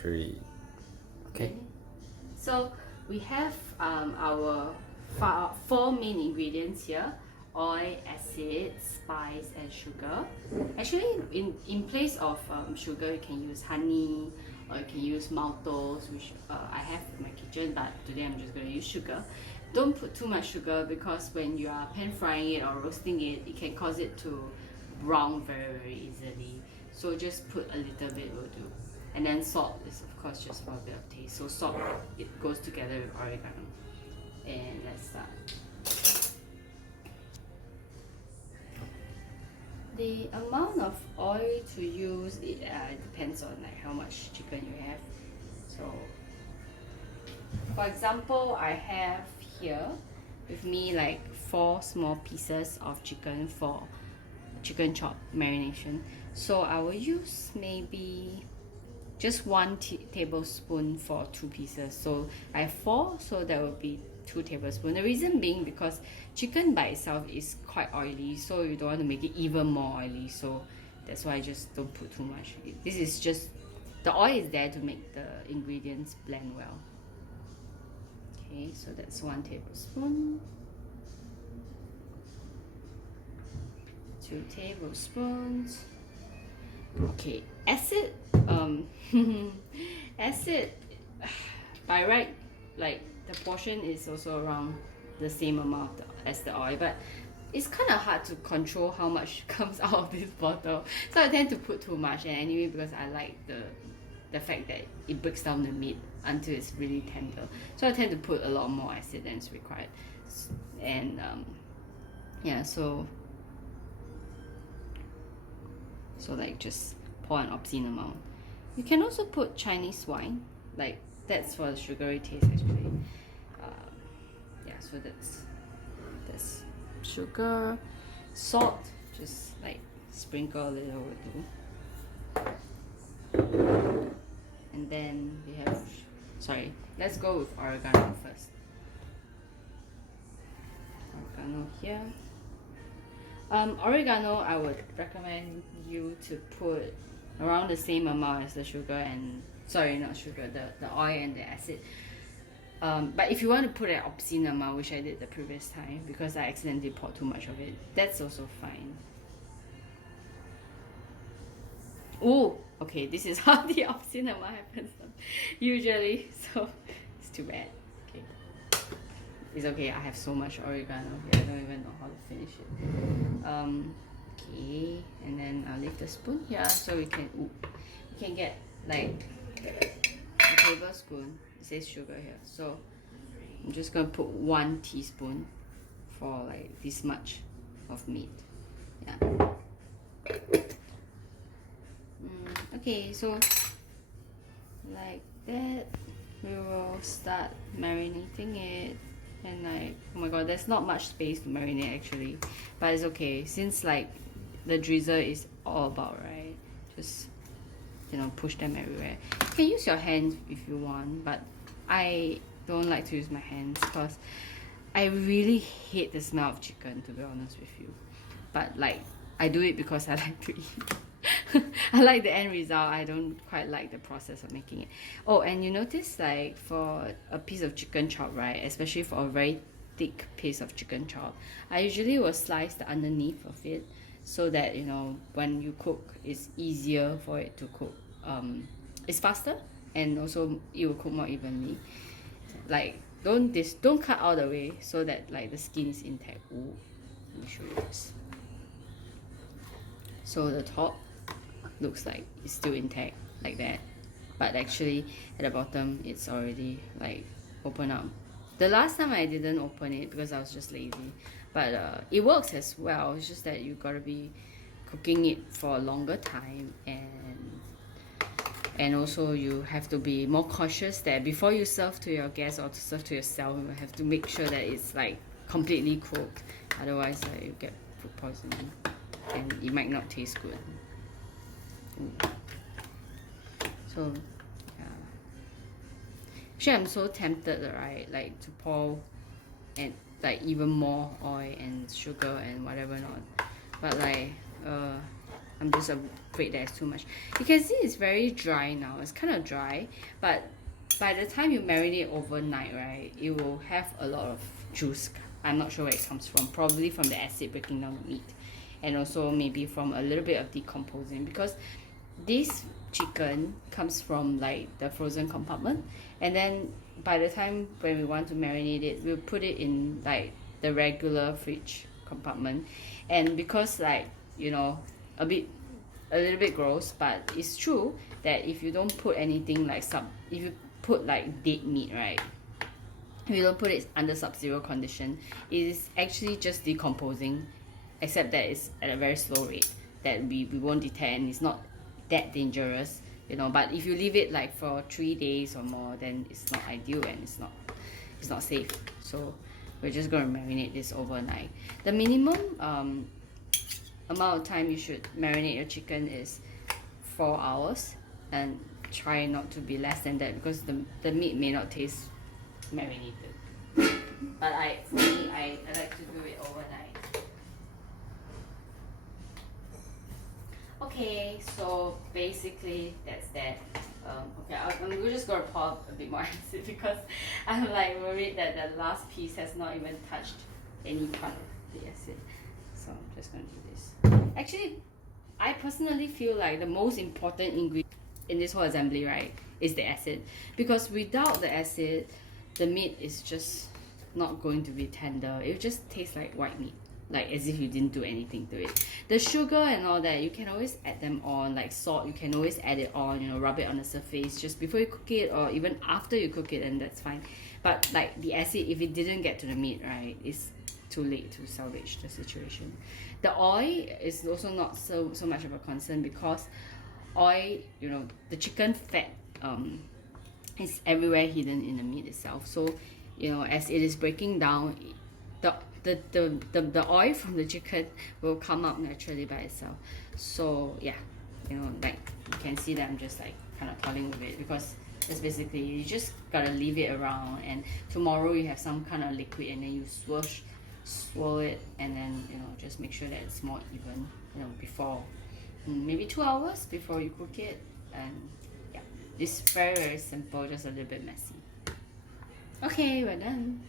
3. Okay. So we have our four main ingredients here: oil, acid, spice, and sugar. Actually, in place of sugar, you can use honey, or you can use maltose, which I have in my kitchen, but today I'm just going to use sugar. Don't put too much sugar, because when you are pan frying it or roasting it, it can cause it to brown very easily. So just put a little bit will do. And then salt is of course just for a bit of taste. So salt, it goes together with oregano. And let's start. The amount of oil to use, it depends on like how much chicken you have. So for example, I have here with me like 4 small pieces of chicken for chicken chop marination. So I will use maybe just 1 tablespoon for 2 pieces. So I have 4, so that will be 2 tablespoons. The reason being because chicken by itself is quite oily, so you don't want to make it even more oily. So that's why I just don't put too much. This is just, the oil is there to make the ingredients blend well. Okay, so that's 1 tablespoon. 2 tablespoons. Okay, acid. Acid. By right, like the portion is also around the same amount as the oil, but it's kind of hard to control how much comes out of this bottle. So I tend to put too much, and anyway, because I like the fact that it breaks down the meat until it's really tender. So I tend to put a lot more acid than is required. And yeah, so like just pour an obscene amount. You can also put Chinese wine, like that's for the sugary taste actually. Yeah, so that's sugar, salt, just like sprinkle a little will do. And then we have, sorry, let's go with oregano first. Oregano here. Oregano, I would recommend you to put around the same amount as the sugar and, sorry, not sugar, the oil and the acid. But if you want to put an obscene amount, which I did the previous time because I accidentally poured too much of it, that's also fine. Oh, okay, this is how the obscene amount happens usually, so it's too bad. Okay, it's okay, I have so much oregano here, I don't even know how to finish it. Okay, and then I'll leave the spoon here so we can get like a tablespoon. It says sugar here, so I'm just gonna put 1 teaspoon for like this much of meat. Yeah. Okay, so like that, we will start marinating it. And like, oh my god, there's not much space to marinate actually, but it's okay since like the drizzle is all about, right? Just, you know, push them everywhere. You can use your hands if you want, but I don't like to use my hands because I really hate the smell of chicken, to be honest with you. But like, I do it because I like to eat. I like the end result. I don't quite like the process of making it. Oh, and you notice like for a piece of chicken chop, right, especially for a very thick piece of chicken chop, I usually will slice the underneath of it so that, you know, when you cook, it's easier for it to cook. It's faster, and also it will cook more evenly. Like, don't cut all the way so that like the skin is intact. Ooh, let me show you this. So the top looks like it's still intact like that, but actually at the bottom it's already like open up. The last time I didn't open it because I was just lazy, but it works as well. It's just that you gotta be cooking it for a longer time, and also you have to be more cautious that before you serve to your guests or to serve to yourself, you have to make sure that it's like completely cooked, otherwise you get food poisoning and it might not taste good. So yeah, actually I'm so tempted, right, like to pour and like even more oil and sugar and whatever not, but like I'm just afraid there's too much. You can see it's very dry now. It's kind of dry, but by the time you marinate overnight, right, it will have a lot of juice. I'm not sure where it comes from. Probably from the acid breaking down the meat, and also maybe from a little bit of decomposing, because this chicken comes from like the frozen compartment, and then by the time when we want to marinate it, we'll put it in like the regular fridge compartment. And because, like, you know, a little bit gross, but it's true that if you don't put anything like if you put like dead meat, right, if you don't put it under sub-zero condition, it is actually just decomposing, except that it's at a very slow rate that we won't detect, and it's not that dangerous, you know. But if you leave it like for 3 days or more, then it's not ideal, and it's not safe. So we're just going to marinate this overnight. The minimum amount of time you should marinate your chicken is 4 hours, and try not to be less than that, because the meat may not taste marinated. But for me, I like to do it overnight. Okay, so basically that's that. Okay, I'm just gonna pour a bit more acid, because I'm like worried that the last piece has not even touched any part of the acid. So I'm just gonna do this. Actually, I personally feel like the most important ingredient in this whole assembly, right, is the acid. Because without the acid, the meat is just not going to be tender. It just tastes like white meat, like as if you didn't do anything to it. The sugar and all that, you can always add them on, like salt, you can always add it on, you know, rub it on the surface just before you cook it, or even after you cook it, and that's fine. But like the acid, if it didn't get to the meat, right, it's too late to salvage the situation. The oil is also not so much of a concern, because oil, you know, the chicken fat is everywhere hidden in the meat itself. So, you know, as it is breaking down, the oil from the chicken will come out naturally by itself. So yeah, you know, like you can see that I'm just like kind of toying with it, because it's basically, you just gotta leave it around, and tomorrow you have some kind of liquid, and then you swirl it, and then, you know, just make sure that it's more even, you know, before maybe 2 hours before you cook it. And yeah, it's very simple, just a little bit messy. Okay, we're done.